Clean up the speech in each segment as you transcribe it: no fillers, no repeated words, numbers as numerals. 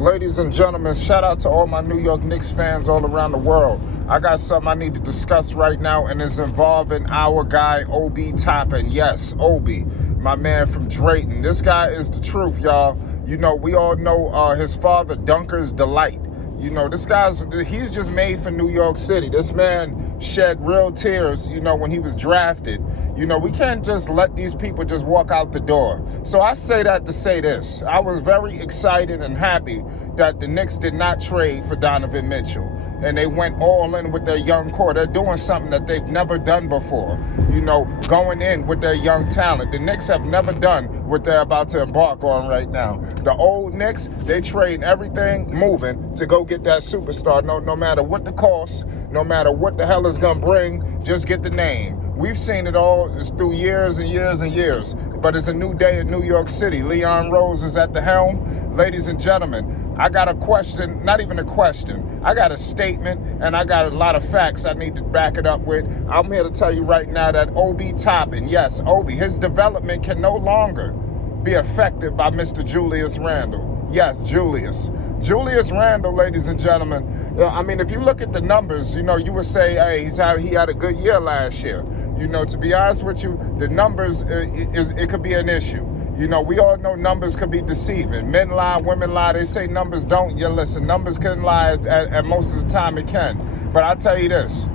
Ladies and gentlemen, shout out to all my New York Knicks fans all around the world. I got something I need to discuss right now, and it's involving our guy, Toppin. Yes, Obi, my man from Drayton. This guy is the truth, y'all. You know, we all know his father, Dunker's Delight. You know, he's just made for New York City. This man shed real tears, you know, when he was drafted. You know, we can't just let these people just walk out the door. So I say that to say this. I was very excited and happy that the Knicks did not trade for Donovan Mitchell. And they went all in with their young core. They're doing something that they've never done before. You know, going in with their young talent. The Knicks have never done what they're about to embark on right now. The old Knicks, they trade everything moving to go get that superstar. No matter what the cost, no matter what the hell it's going to bring, just get the name. We've seen it all through years and years and years. But it's a new day in New York City. Leon Rose is at the helm. Ladies and gentlemen, I got a question, not even a question. I got a statement, and I got a lot of facts I need to back it up with. I'm here to tell you right now that Toppin, yes, his development can no longer be affected by Mr. Julius Randle. Yes, Julius Randle, ladies and gentlemen. I mean, if you look at the numbers, you know, you would say, hey, he had a good year last year. You know, to be honest with you, the numbers, it could be an issue. You know, we all know numbers could be deceiving. Men lie, women lie. They say numbers don't. Yeah, listen, numbers can lie, and most of the time it can. But I tell you this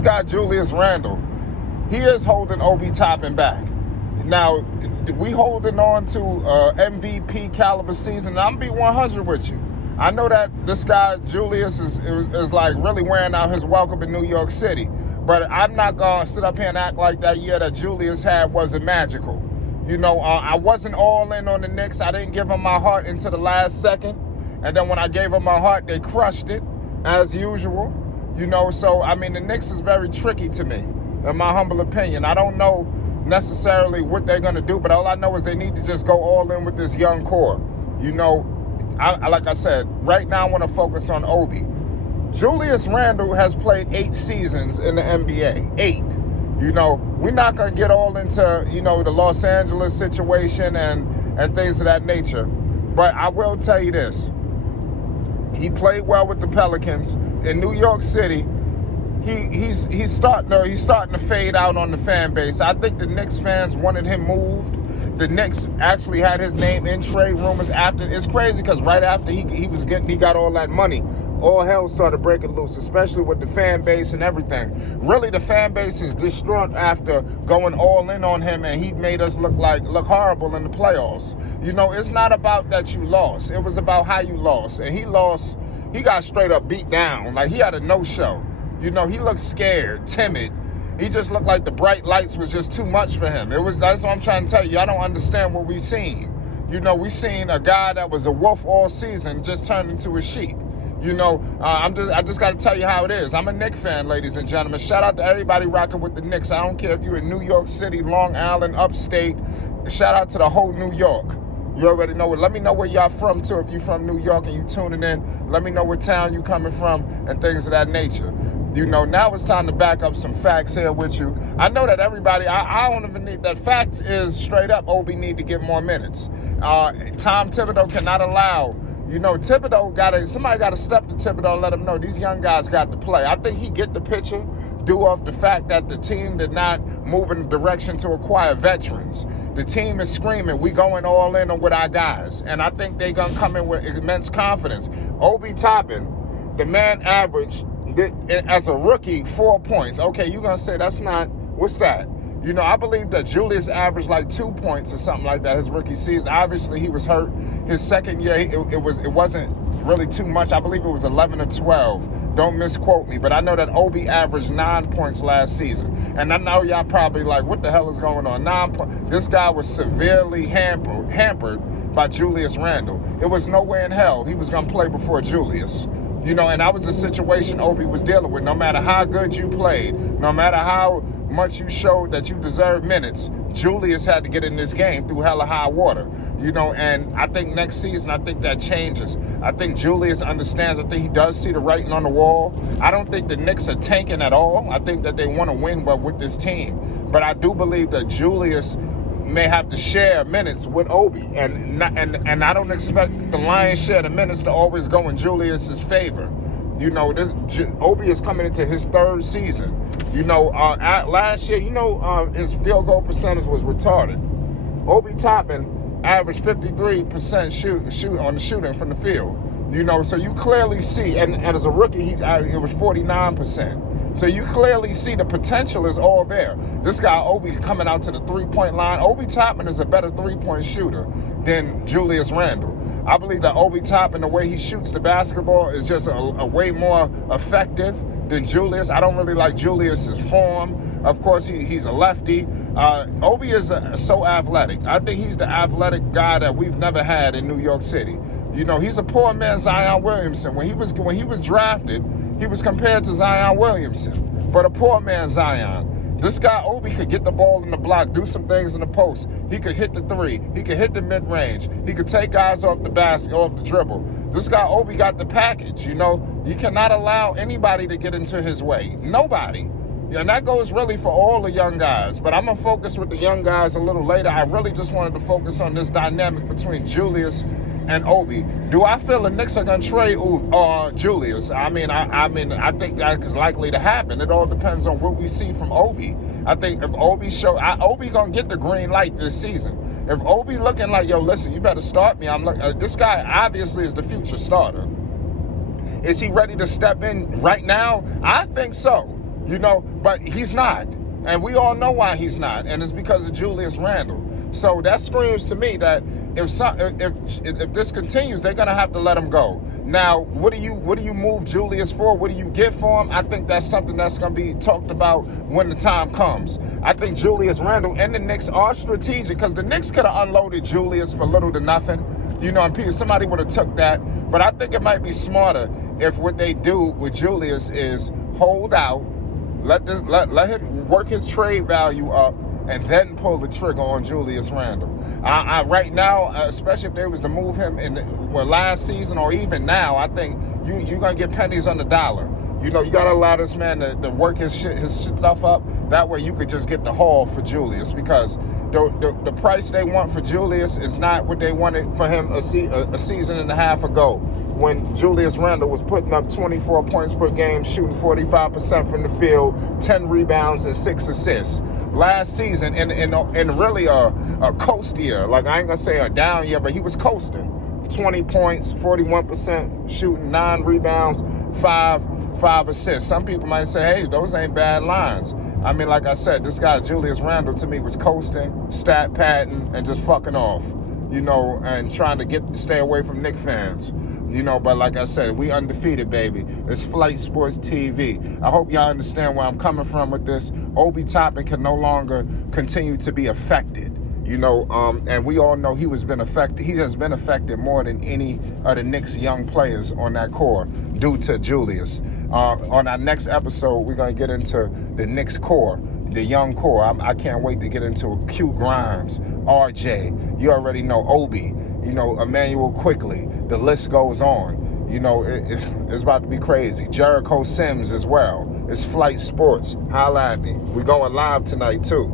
guy, Julius Randle, he is holding Toppin back. Now, we holding on to MVP caliber season, and I'm going to be 100 with you. I know that this guy, Julius, is like really wearing out his welcome in New York City. But I'm not going to sit up here and act like that year that Julius had wasn't magical. You know, I wasn't all in on the Knicks. I didn't give them my heart until the last second. And then when I gave them my heart, they crushed it, as usual. You know, so, I mean, the Knicks is very tricky to me, in my humble opinion. I don't know necessarily what they're going to do, but all I know is they need to just go all in with this young core. You know, like I said, right now I want to focus on Obi. Julius Randle has played 8 seasons in the NBA. 8. You know, we're not going to get all into, you know, the Los Angeles situation and things of that nature. But I will tell you this. He played well with the Pelicans. In New York City, he's starting to fade out on the fan base. I think the Knicks fans wanted him moved. The Knicks actually had his name in trade rumors after. It's crazy because right after he got all that money, all hell started breaking loose, especially with the fan base and everything. Really, the fan base is distraught after going all in on him, and he made us look horrible in the playoffs. You know, it's not about that you lost. It was about how you lost. And he lost, he got straight up beat down. Like, he had a no-show. You know, he looked scared, timid. He just looked like the bright lights was just too much for him. That's what I'm trying to tell you. I don't understand what we seen. You know, we seen a guy that was a wolf all season just turn into a sheep. You know, I just got to tell you how it is. I'm a Knicks fan, ladies and gentlemen. Shout out to everybody rocking with the Knicks. I don't care if you're in New York City, Long Island, upstate. Shout out to the whole New York. You already know it. Let me know where y'all from, too. If you're from New York and you tuning in, let me know what town you coming from and things of that nature. You know, now it's time to back up some facts here with you. I know that everybody, I don't even need, that fact is straight up, Obi need to get more minutes. Tom Thibodeau cannot allow, you know, somebody got to step to Thibodeau and let him know these young guys got to play. I think he get the picture due off the fact that the team did not move in the direction to acquire veterans. The team is screaming, we going all in with our guys. And I think they're going to come in with immense confidence. Toppin, the man averaged, as a rookie, 4 points. Okay, you're going to say that's not, what's that? You know, I believe that Julius averaged like 2 points or something like that his rookie season. Obviously, he was hurt. His second year, it wasn't really too much. I believe it was 11 or 12. Don't misquote me. But I know that Obi averaged 9 points last season. And I know y'all probably like, what the hell is going on? 9 points. This guy was severely hampered by Julius Randle. It was no way in hell he was going to play before Julius. You know, and that was the situation Obi was dealing with. No matter how good you played, no matter how much you showed that you deserved minutes, Julius had to get in this game through hella high water. You know, and I think next season, I think that changes. I think Julius understands. I think he does see the writing on the wall. I don't think the Knicks are tanking at all. I think that they want to win with this team. But I do believe that Julius may have to share minutes with Obi. And I don't expect the lion's share of the minutes to always go in Julius's favor. You know, Obi is coming into his third season. You know, last year, his field goal percentage was retarded. Obi Toppin averaged 53% shoot on the shooting from the field. You know, so you clearly see, and as a rookie, it was 49%. So you clearly see the potential is all there. This guy, Obi's coming out to the three-point line. Obi Toppin is a better three-point shooter than Julius Randle. I believe that Obi Toppin, the way he shoots the basketball, is just a way more effective than Julius. I don't really like Julius's form. Of course, he's a lefty. Obi is so athletic. I think he's the athletic guy that we've never had in New York City. You know, he's a poor man Zion Williamson. When he was drafted, he was compared to Zion Williamson, but a poor man Zion. This guy, Obi, could get the ball in the block, do some things in the post. He could hit the three. He could hit the mid-range. He could take guys off the basket, off the dribble. This guy, Obi, got the package, you know. You cannot allow anybody to get into his way. Nobody. And that goes really for all the young guys. But I'm going to focus with the young guys a little later. I really just wanted to focus on this dynamic between Julius and Obi. Do I feel the Knicks are going to trade Julius? I think that's likely to happen. It all depends on what we see from Obi. I think if Obi Obi going to get the green light this season. If Obi looking like, yo, listen, you better start me. This guy obviously is the future starter. Is he ready to step in right now? I think so. You know, but he's not. And we all know why he's not. And it's because of Julius Randle. So that screams to me that if this continues, they're gonna have to let him go. Now, what do you move Julius for? What do you get for him? I think that's something that's gonna be talked about when the time comes. I think Julius Randle and the Knicks are strategic because the Knicks could have unloaded Julius for little to nothing. You know, and somebody would have took that. But I think it might be smarter if what they do with Julius is hold out, let him work his trade value up, and then pull the trigger on Julius Randle. Right now, especially if they was to move him last season or even now, I think you're going to get pennies on the dollar. You know, you got to allow this man to work his stuff up. That way you could just get the haul for Julius, because the price they want for Julius is not what they wanted for him a season and a half ago, when Julius Randle was putting up 24 points per game, shooting 45% from the field, 10 rebounds and 6 assists. Last season, in really a coast year, like I ain't gonna say a down year, but he was coasting. 20 points, 41% shooting, 9 rebounds, 5 assists. Some people might say, hey, those ain't bad lines. I mean, like I said, this guy Julius Randle to me was coasting, stat padding, and just fucking off, you know, and trying to stay away from Knicks fans. You know, but like I said, we undefeated, baby. It's Flight Sports TV. I hope y'all understand where I'm coming from with this. Obi Toppin can no longer continue to be affected. You know, and we all know he has been affected more than any of the Knicks young players on that core due to Julius. On our next episode, we're going to get into the Knicks core, the young core. I can't wait to get into Q Grimes, RJ. You already know Obi. You know, Emmanuel Quickly. The list goes on. You know, it's about to be crazy. Jericho Sims as well. It's Flight Sports. Holla at me. We're going live tonight, too.